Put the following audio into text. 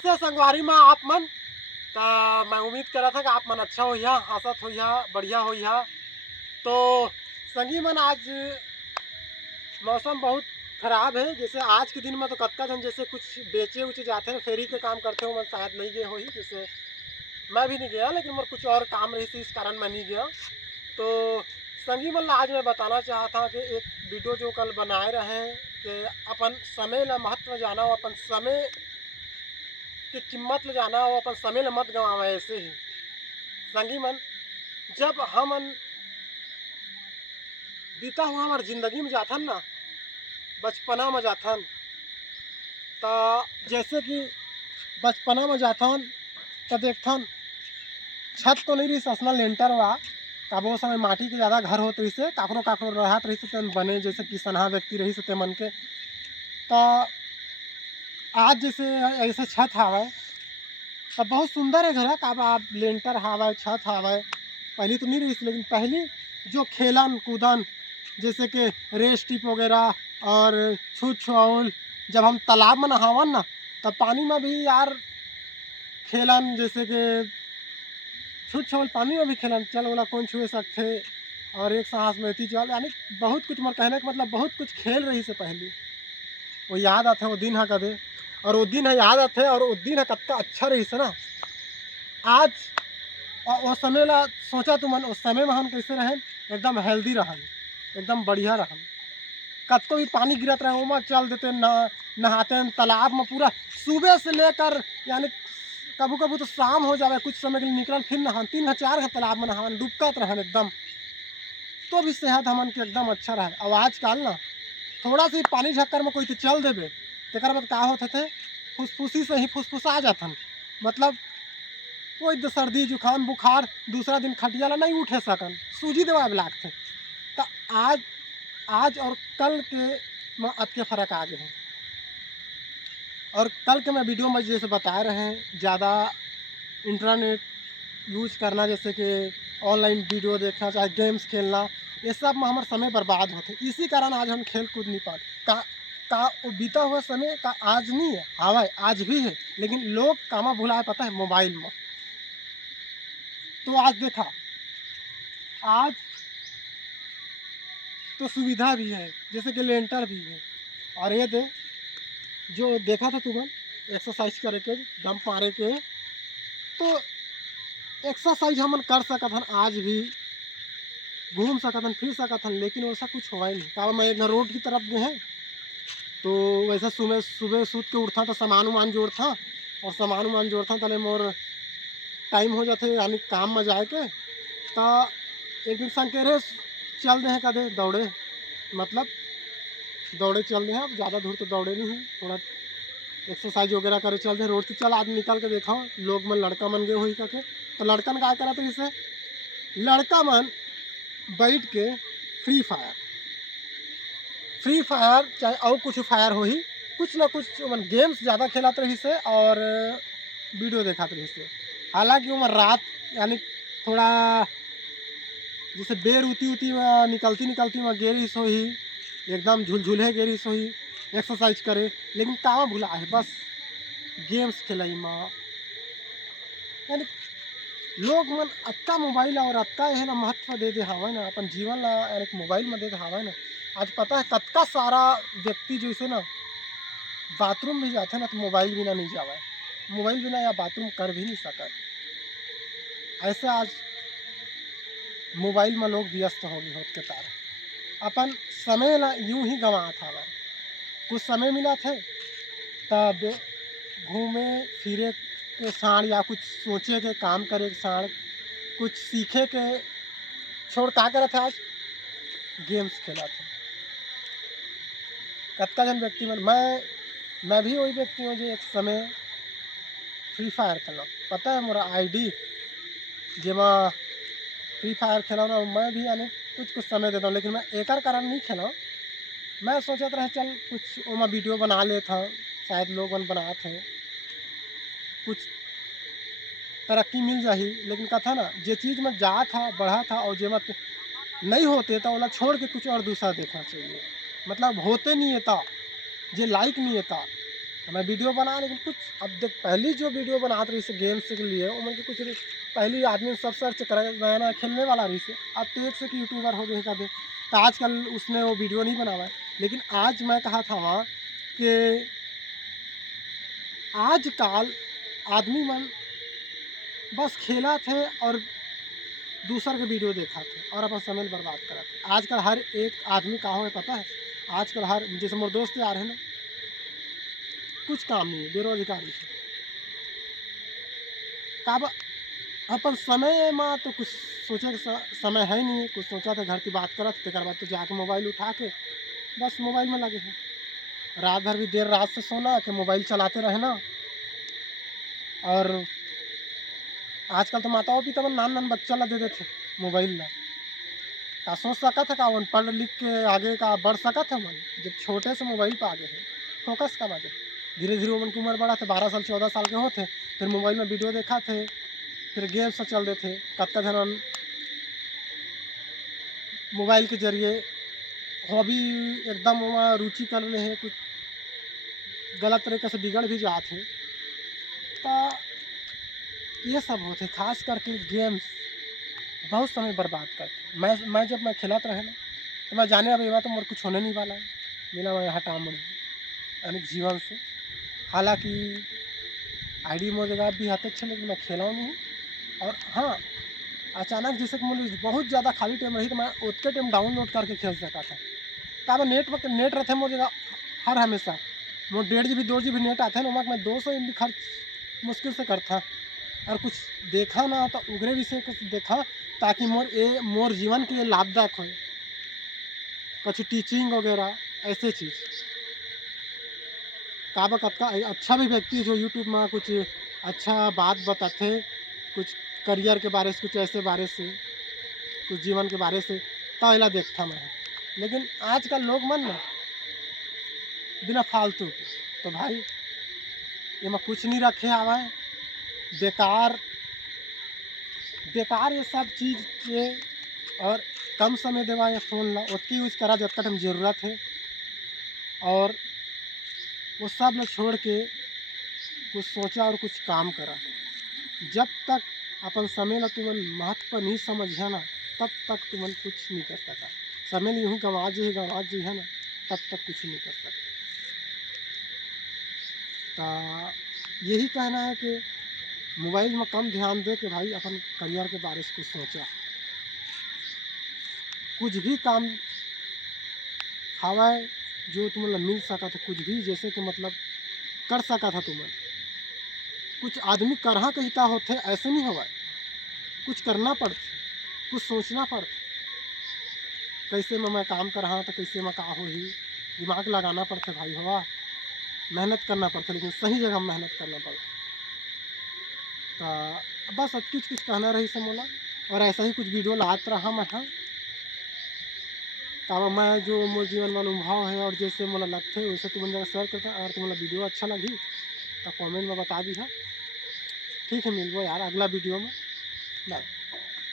से संगवारी में आप मन तो मैं उम्मीद कर रहा था कि आप मन अच्छा हो हंसत हो बढ़िया हो। तो संगी मन आज मौसम बहुत खराब है। जैसे आज के दिन में तो कतका जन जैसे कुछ बेचे उचे जाते हैं, फेरी के काम करते हो, मैं शायद नहीं गए हो ही। जैसे मैं भी नहीं गया, लेकिन मेरे कुछ और काम रही थी, इस कारण मैं नहीं गया। तो संगी मन आज मैं बताना चाहा था कि एक वीडियो जो कल बनाए रहे हैं कि अपन समय ला महत्व जाना हो, अपन समय की कीमत ले जाना हो, अपन समय ला मत गंवावा। ऐसे ही संगी मन, जब हम बीता हुआ हमारे ज़िंदगी में जाथन ना, बचपना में जाथन, तो जैसे कि बचपना में जाथन तो देखथन छत तो नहीं रही, असना लेंटर वा तब वो समय माटी के ज़्यादा घर होते रही से, काकरो काकरो रहत रही से बने, जैसे किसनहा व्यक्ति रही से मन के। तो आज जैसे ऐसे छत हावे तब बहुत सुंदर है घर, काब आप लेंटर हावे, छत हावे। पहली तो नहीं रही, लेकिन पहली जो खेलन कूदन जैसे कि रेस टिप वगैरह और छूत छुआउल, जब हम तालाब में नहावन ना तब पानी में भी यार खेलन, जैसे कि छूत छुआउल पानी में भी खेलन, चल वाला कौन छुए सकते और एक सांस में थी चल, यानी बहुत कुछ। मोर कहने का मतलब बहुत कुछ खेल रही से पहले वो याद आते, वो दिन है कदे, और वो दिन है याद आते, और वो दिन है कत्ता अच्छा रही से ना। आज वो समय ला सोचा तुमन, उस समय में हम कैसे रहें, एकदम हेल्दी रहन, एकदम बढ़िया रहन। कत्तो भी पानी गिरत रहे वहाँ चल देते, नहाते हैं तालाब में पूरा सुबह से लेकर, यानी कभी कभी तो शाम हो जाए, कुछ समय के लिए निकल फिर नहान 3-4 तालाब में नहान, डूबकत रहन एकदम। तो भी सेहत हमन के एकदम अच्छा रहे। अब आजकल ना थोड़ा सी पानी झक्कर में कोई तो चल देवे, तेकर बाद का होते थे, फुसफुसी से ही फुसफुसा जाथन। मतलब कोई सर्दी जुकाम बुखार दूसरा दिन खटिया ला नहीं उठे सकन, सूजी दवाई लागते। तो आज और कल के में अतके फ़र्क आ गए हैं। और कल के मैं वीडियो में जैसे बता रहे हैं, ज़्यादा इंटरनेट यूज करना, जैसे कि ऑनलाइन वीडियो देखना, चाहे गेम्स खेलना, ये सब में हमारा समय बर्बाद होते। इसी कारण आज हम खेल कूद नहीं पाते। का वो बीता हुआ समय का आज नहीं है, हवा आज भी है, लेकिन लोग कामा भुलाए पता है मोबाइल में। तो आज देखा, आज तो सुविधा भी है, जैसे कि लेंटर भी है, और ये दे जो देखा था तुम्हें एक्सरसाइज करे के दम पारे के, तो एक्सरसाइज हम कर सकत हन, आज भी घूम सकत हन, फिर सकत हन, लेकिन वैसा कुछ हुआ ही नहीं। का मैं इधर रोड की तरफ गए हैं, तो वैसा सुबह सुबह सूत के उठता तो सामान उमान जोड़ता, और सामान उमान जोड़ता तले मोर टाइम हो जाते, यानी काम में जाए के। तो एक दिन संकेरे चल रहे हैं कदे दौड़े, मतलब दौड़े चल रहे हैं। अब ज़्यादा दूर तो दौड़े नहीं हैं, थोड़ा एक्सरसाइज वगैरह करे चल रहे रोड से। चल आज निकल के देखा लोग मन लड़का मन गए हुई करके, तो लड़कन का करा तो इसे लड़का मन बैठ के फ्री फायर चाहे और कुछ फायर हो ही, कुछ ना कुछ मन गेम्स ज़्यादा खेलत रही से और वीडियो देखत रही से। हालांकि वो रात यानी थोड़ा जैसे बेर उती में निकलती में गेरी सो ही, एकदम झुलझुले गेरी सो ही एक्सरसाइज करे, लेकिन काम भुला है बस गेम्स खेलई में। यानी लोग मन अतका मोबाइल और अतका है ना महत्व दे दे हवा ना अपन जीवन ला, यानी मोबाइल में दे दे हवा ना। आज पता है कतका सारा व्यक्ति जैसे ना बाथरूम भी जाते ना तो मोबाइल बिना नहीं जावा, मोबाइल बिना या बाथरूम कर भी नहीं सका। ऐसे आज मोबाइल में लोग व्यस्त हो गए होते के तार, अपन समय ला यूं ही गंवा था। कुछ समय मिला थे तब घूमे फिरे के साण, या कुछ सोचे के काम करे के साण, कुछ सीखे के छोड़ का करे थे, आज गेम्स खेला थे। कतका जन व्यक्ति मन, मैं भी वही व्यक्ति हूँ जो एक समय फ्री फायर खेला। पता है मोरा आईडी जेमा फ्री फायर खेला ना, मैं भी यानी कुछ समय देता हूँ, लेकिन मैं एक कारण नहीं खेला। मैं सोचता रहे चल कुछ ओमा वीडियो बना लेता, शायद लोग बना थे, कुछ तरक्की मिल जाही। लेकिन कथा ना जे चीज़ में जा था बढ़ा था, और जे मत नहीं होते तो वाला छोड़ के कुछ और दूसरा देखना चाहिए। मतलब होते नहीं था जे लाइक नहीं था, मैं वीडियो बना, लेकिन कुछ अब देख पहली जो वीडियो बनाते रही से गेम्स के लिए वो मतलब कुछ पहली आदमी सब सर्च कर नया नया खेलने वाला रही से। अब तो एक से कि यूट्यूबर हो गए का दे, तो आजकल उसने वो वीडियो नहीं बनावा है। लेकिन आज मैं कहा था वहाँ कि आजकल आदमी मन बस खेला थे और दूसर के वीडियो देखा थे और अपन समय बर्बाद करा थे। आजकल हर एक आदमी का हो पता है, आजकल हर जैसे मोर दोस्त यार है ना, कुछ काम नहीं है, बेरोजगारी है। काब अपन समय में तो कुछ सोचे के समय है नहीं, कुछ सोचा था घर की बात करत, तेकर बाद तो जाके मोबाइल उठा के बस मोबाइल में लगे हैं। रात भर भी देर रात से सोना कि मोबाइल चलाते रहना। और आजकल तो माताओं पिता मन नान नान बच्चा ला दे देते मोबाइल ला। का सोच सका था का वन पढ़ लिख के आगे का बढ़ सका था मन, जब छोटे से मोबाइल पर आगे है फोकस का वजह। धीरे धीरे उनकी उम्र बढ़ा थे, 12 साल 14 साल के होते, फिर मोबाइल में वीडियो देखा थे, फिर गेम से चल रहे थे। कत्ता धन मोबाइल के जरिए हॉबी एकदम वहाँ रुचि कर रहे हैं, कुछ गलत तरीके से बिगड़ भी जाते। तो ये सब होते, खास करके गेम्स बहुत समय बर्बाद करते। मैं जब मैं खेलत रहे ना तो मैं जाने अब ये तो मोर कुछ होने नहीं वाला है, बिना मैं हटा मुड़ यानी जीवन से। हालांकि आईडी मोर जगह भी आते अच्छे, लेकिन मैं खेला नहीं। और हाँ, अचानक जैसे कि मुझे बहुत ज़्यादा खाली टाइम रही तो मैं उतने टाइम डाउनलोड करके खेल सका था। तब नेट रहते मोर जगह हर हमेशा मोर 1.5 GB 2 GB नेट आते हैं, मैं 200 MB खर्च मुश्किल से करता। और कुछ देखा ना तो उगरे विषय कुछ देखा, ताकि मोर जीवन के लिए लाभदायक हो, कुछ टीचिंग वगैरह ऐसे चीज़। काबा कतका अच्छा भी व्यक्ति जो यूट्यूब में कुछ अच्छा बात बताते, कुछ करियर के बारे से, कुछ ऐसे बारे से, कुछ जीवन के बारे से, ताइला देखता मैं। लेकिन आजकल लोग मन ना बिना फालतू के, तो भाई ये मैं कुछ नहीं रखे आवा है, बेकार बेकार ये सब चीज़ के। और कम समय देवा ये फ़ोन ला उतनी यूज़ करा जितना टाइम ज़रूरत है, और वो सब न छोड़ के कुछ सोचा और कुछ काम करा। जब तक अपन समय ला तुमन महत्व नहीं समझिया ना, तब तक तुमन कुछ नहीं कर सका। समय नहीं यूँ गंवा जी है ना, तब तक कुछ नहीं कर सकता। तो यही कहना है कि मोबाइल में कम ध्यान दे के भाई अपन करियर के बारे से कुछ सोचा। कुछ भी काम हवा जो तुम्हें मिल सका था, कुछ भी जैसे कि मतलब कर सका था तुम्हें। कुछ आदमी करहा कहता होते ऐसे नहीं हुआ, कुछ करना पड़ता, कुछ सोचना पड़ता। कैसे में मैं काम कर रहा तो कैसे में का हो ही, दिमाग लगाना पड़ता भाई हुआ, मेहनत करना पड़ता, लेकिन सही जगह मेहनत करना पड़ता। तो बस अब कुछ कहना रही से मोला, और ऐसा ही कुछ वीडियो लात रहा मैं। हाँ, तब मैं जो मोर जीवन में अनुभव है और जैसे मोला लगते वैसे तुम जगह शेयर करता। और तुम्हें वीडियो अच्छा लगी तो कमेंट में बता दी है। ठीक है, मिलबो यार अगला वीडियो में। बाय।